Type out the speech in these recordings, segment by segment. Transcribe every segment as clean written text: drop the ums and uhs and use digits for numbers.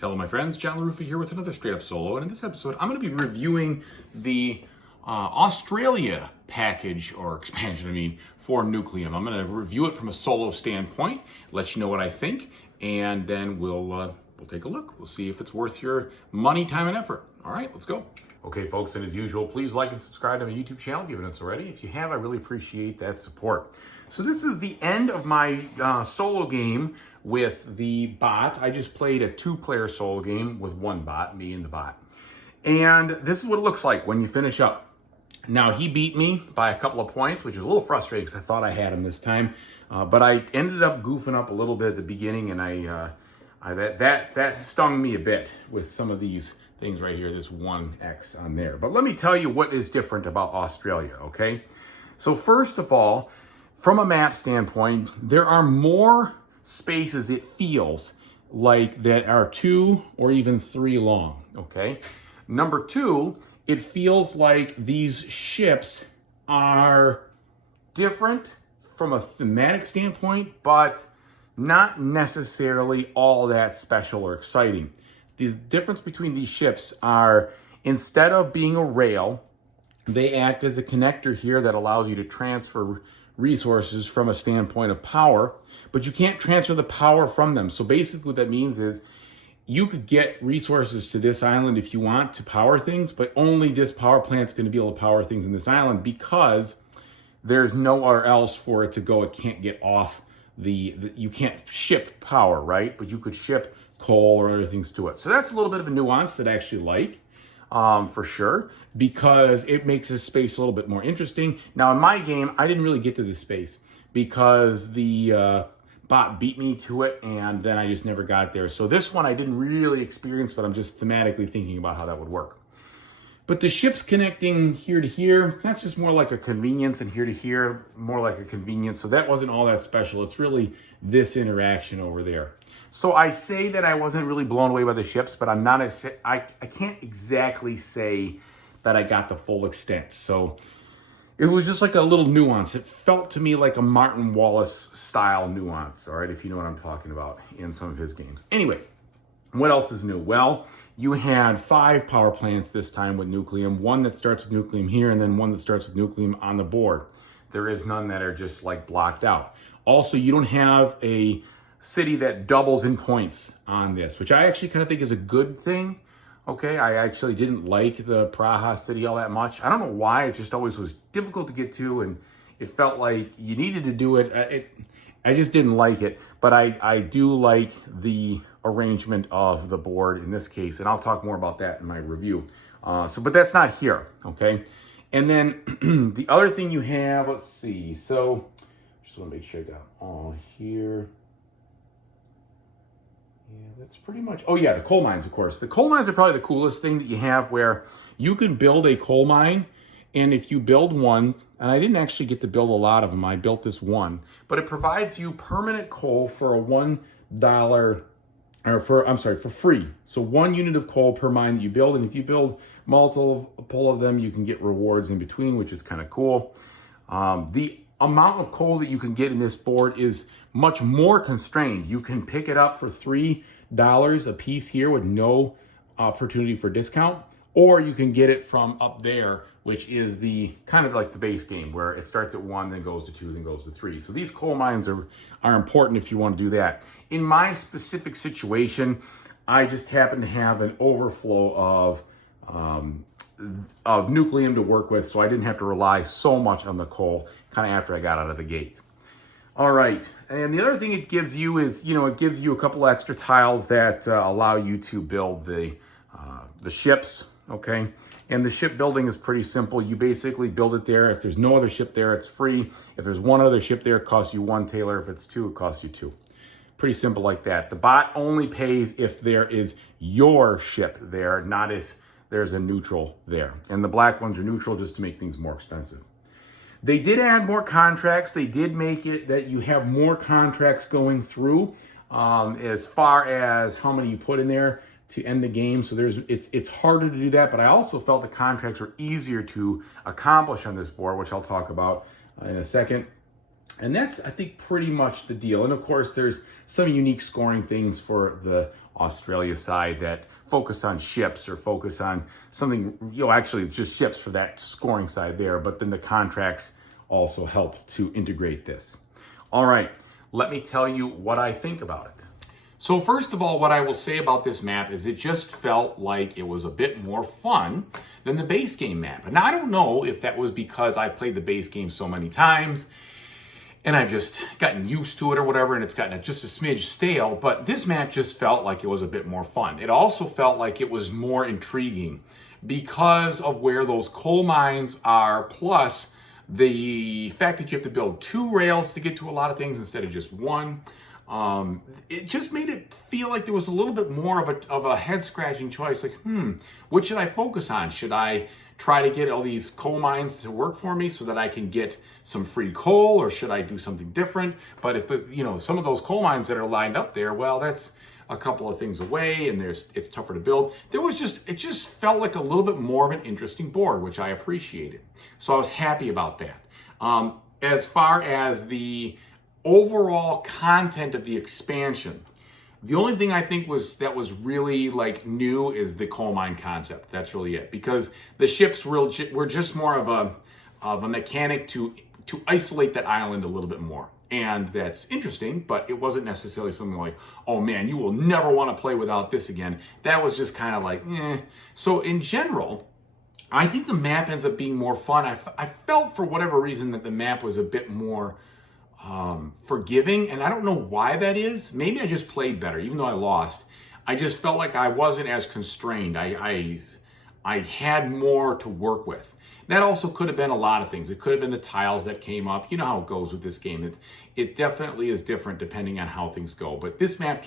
Hello my friends, LaRuffa here with another straight up solo, and in this episode I'm going to be reviewing the Australia package, or expansion for Nucleum. I'm going to review it from a solo standpoint, let you know what I think, and then we'll take a look. We'll see if it's worth your money, time, and effort. All right, let's go. Okay folks, and as usual, please like and subscribe to my YouTube channel if you haven't already. If you have, I really appreciate that support. So this is the end of my solo game with the bot. I just played a 2-player solo game with one bot, me and the bot. And this is what it looks like when you finish up. Now, he beat me by a couple of points, which is a little frustrating because I thought I had him this time. But I ended up goofing up a little bit at the beginning, and that stung me a bit with some of these things right here, this 1X on there. But let me tell you what is different about Australia, okay? So first of all, from a map standpoint, there are more spaces, it feels like, that are 2 or even 3 long, okay? Number 2, it feels like these ships are different from a thematic standpoint, but not necessarily all that special or exciting. The difference between these ships are, instead of being a rail, they act as a connector here that allows you to transfer resources from a standpoint of power, but you can't transfer the power from them. So basically what that means is you could get resources to this island if you want to power things, but only this power plant's going to be able to power things in this island because there's nowhere else for it to go. It can't get off you can't ship power, right? But you could ship coal or other things to it. So that's a little bit of a nuance that I actually like, for sure, because it makes this space a little bit more interesting. Now in my game, I didn't really get to this space because the bot beat me to it, and then I just never got there. So this one I didn't really experience, but I'm just thematically thinking about how that would work. But the ships connecting here to here, that's just more like a convenience, and here to here, more like a convenience. So that wasn't all that special. It's really this interaction over there. So I say that I wasn't really blown away by the ships, but I'm not, I can't exactly say that I got the full extent. So it was just like a little nuance. It felt to me like a Martin Wallace style nuance, all right, if you know what I'm talking about, in some of his games. Anyway, what else is new? Well, you had 5 power plants this time with Nucleum, one that starts with Nucleum here, and then one that starts with Nucleum on the board. There is none that are just like blocked out. Also, you don't have a city that doubles in points on this, which I actually kind of think is a good thing. Okay, I actually didn't like the Praha city all that much. I don't know why, it just always was difficult to get to, and it felt like you needed to do it. I just didn't like it, but I do like the arrangement of the board in this case, and I'll talk more about that in my review. But that's not here, okay? And then the other thing you have, let's see, so just want to make sure I got all here. Yeah, that's pretty much, oh yeah, the coal mines, of course. The coal mines are probably the coolest thing that you have, where you can build a coal mine, and if you build one, and I didn't actually get to build a lot of them, I built this one, but it provides you permanent coal for a $1, or for free. So 1 unit of coal per mine that you build, and if you build multiple of them, you can get rewards in between, which is kind of cool. The amount of coal that you can get in this board is much more constrained. You can pick it up for $3 a piece here with no opportunity for discount, or you can get it from up there, which is the kind of like the base game, where it starts at 1, then goes to 2, then goes to 3. So these coal mines are important if you want to do that. In my specific situation, I just happen to have an overflow of Nucleum to work with, so I didn't have to rely so much on the coal kind of after I got out of the gate. All right, and the other thing it gives you is, it gives you a couple extra tiles that allow you to build the ships, okay? And the ship building is pretty simple. You basically build it there. If there's no other ship there, it's free. If there's one other ship there, it costs you 1 taler. If it's 2, it costs you 2. Pretty simple like that. The bot only pays if there is your ship there, not if there's a neutral there. And the black ones are neutral just to make things more expensive. They did add more contracts. They did make it that you have more contracts going through as far as how many you put in there to end the game. So it's harder to do that, but I also felt the contracts were easier to accomplish on this board, which I'll talk about in a second. And that's, I think, pretty much the deal. And of course, there's some unique scoring things for the Australia side that focus on ships or focus on something, actually it's just ships for that scoring side there. But then the contracts also help to integrate this. All right, let me tell you what I think about it. So first of all, what I will say about this map is it just felt like it was a bit more fun than the base game map. Now, I don't know if that was because I've played the base game so many times and I've just gotten used to it or whatever, and it's gotten just a smidge stale, but this map just felt like it was a bit more fun. It also felt like it was more intriguing because of where those coal mines are, plus the fact that you have to build 2 rails to get to a lot of things instead of just one. It just made it feel like there was a little bit more of a head-scratching choice. Like, what should I focus on? Should I try to get all these coal mines to work for me so that I can get some free coal, or should I do something different? But if some of those coal mines that are lined up there, well, that's a couple of things away, and it's tougher to build. It just felt like a little bit more of an interesting board, which I appreciated. So I was happy about that. As far as the overall content of the expansion, the only thing I think was really like new is the coal mine concept. That's really it, because the ships were just more of a mechanic to isolate that island a little bit more. And that's interesting, but it wasn't necessarily something like, oh man, you will never want to play without this again. That was just kind of like, eh. So in general, I think the map ends up being more fun. I felt for whatever reason that the map was a bit more forgiving, and I don't know why that is. Maybe I just played better, even though I lost. I just felt like I wasn't as constrained. I had more to work with. That also could have been a lot of things. It could have been the tiles that came up. You know how it goes with this game. It definitely is different depending on how things go. But this map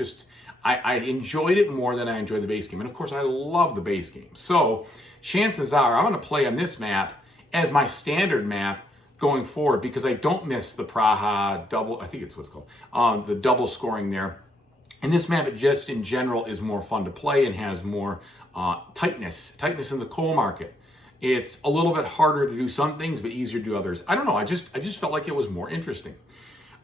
I enjoyed it more than I enjoyed the base game. And of course, I love the base game. So chances are I'm going to play on this map as my standard map going forward, because I don't miss the Praha double, I think it's what it's called, the double scoring there. And this map, it just in general is more fun to play and has more tightness in the coal market. It's a little bit harder to do some things, but easier to do others. I don't know, I just felt like it was more interesting.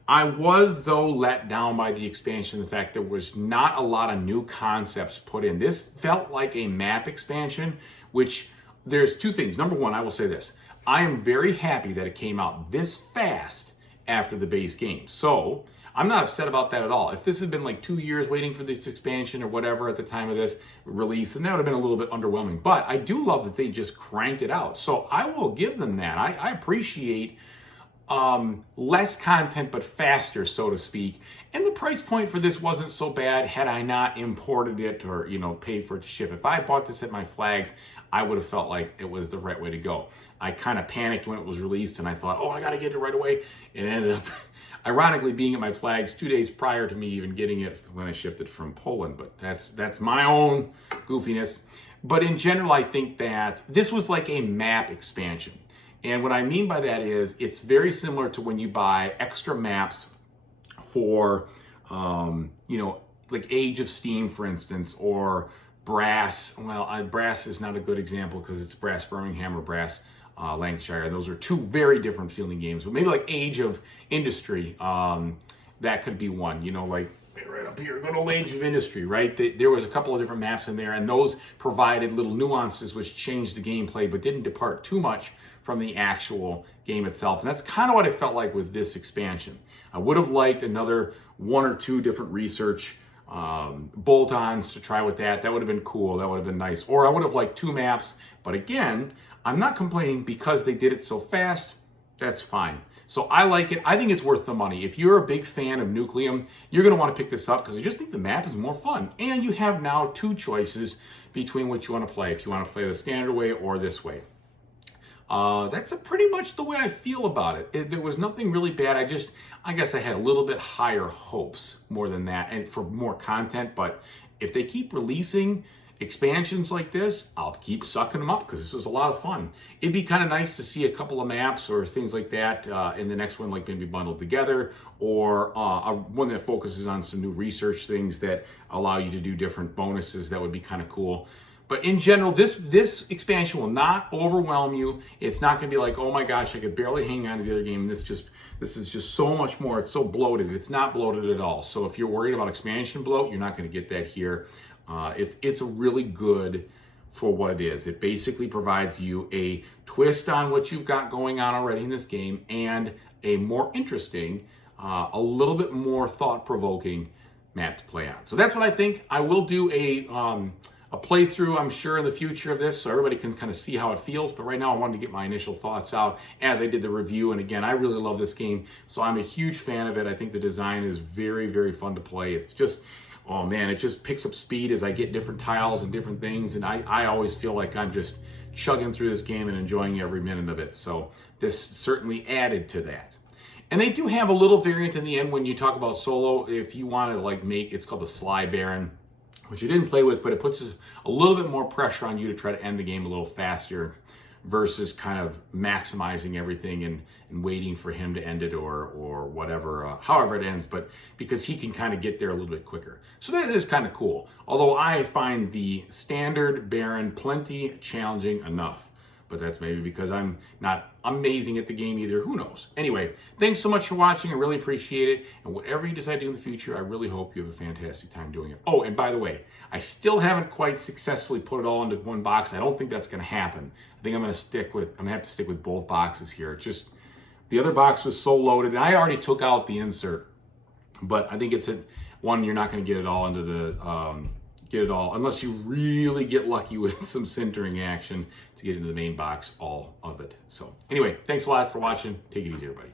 I was, though, let down by the expansion, the fact there was not a lot of new concepts put in. This felt like a map expansion, which there's 2 things. Number one, I will say this. I am very happy that it came out this fast after the base game. So I'm not upset about that at all. If this had been like 2 years waiting for this expansion or whatever at the time of this release, then that would have been a little bit underwhelming. But I do love that they just cranked it out. So I will give them that. I appreciate less content but faster, so to speak. And the price point for this wasn't so bad had I not imported it or paid for it to ship. If I bought this at my flags, I would have felt like it was the right way to go. I kind of panicked when it was released and I thought, oh, I got to get it right away. It ended up ironically being at my flags 2 days prior to me even getting it when I shipped it from Poland. But that's my own goofiness. But in general, I think that this was like a map expansion. And what I mean by that is it's very similar to when you buy extra maps for, like Age of Steam, for instance, or Brass. Well, Brass is not a good example because it's Brass Birmingham or Brass Lancashire. Those are 2 very different feeling games. But maybe like Age of Industry, that could be one. Like right up here, good old Age of Industry, right? There was a couple of different maps in there, and those provided little nuances which changed the gameplay, but didn't depart too much from the actual game itself. And that's kind of what it felt like with this expansion. I would have liked another 1 or 2 different research bolt-ons to try with that. That would have been cool. That would have been nice. Or I would have liked 2 maps. But again, I'm not complaining because they did it so fast. That's fine. So I like it. I think it's worth the money. If you're a big fan of Nucleum, you're going to want to pick this up because I just think the map is more fun. And you have now 2 choices between what you want to play. If you want to play the standard way or this way. That's pretty much the way I feel about it. There was nothing really bad. I guess I had a little bit higher hopes more than that and for more content. But if they keep releasing expansions like this, I'll keep sucking them up because this was a lot of fun. It'd be kind of nice to see a couple of maps or things like that in the next one, like maybe bundled together, or one that focuses on some new research things that allow you to do different bonuses. That would be kind of cool. But in general, this expansion will not overwhelm you. It's not going to be like, oh my gosh, I could barely hang on to the other game. This is just so much more. It's so bloated. It's not bloated at all. So if you're worried about expansion bloat, you're not going to get that here. It's a really good for what it is. It basically provides you a twist on what you've got going on already in this game and a more interesting, a little bit more thought-provoking map to play on. So that's what I think. I will do a playthrough, I'm sure, in the future of this, so everybody can kind of see how it feels. But right now, I wanted to get my initial thoughts out as I did the review. And again, I really love this game, so I'm a huge fan of it. I think the design is very, very fun to play. It's just, oh man, it just picks up speed as I get different tiles and different things. And I always feel like I'm just chugging through this game and enjoying every minute of it. So this certainly added to that. And they do have a little variant in the end when you talk about solo. If you want to like make, it's called the Sly Baron, which you didn't play with, but it puts a little bit more pressure on you to try to end the game a little faster versus kind of maximizing everything and waiting for him to end it or whatever, however it ends, but because he can kind of get there a little bit quicker. So that is kind of cool. Although I find the standard Baron plenty challenging enough. But that's maybe because I'm not amazing at the game either. Who knows? Anyway, thanks so much for watching. I really appreciate it. And whatever you decide to do in the future, I really hope you have a fantastic time doing it. Oh, and by the way, I still haven't quite successfully put it all into one box. I don't think that's going to happen. I think I'm going to have to stick with both boxes here. It's just the other box was so loaded. And I already took out the insert, but I think it's one you're not going to get it all into the unless you really get lucky with some sintering action to get into the main box, all of it. So anyway, thanks a lot for watching. Take it easy, everybody.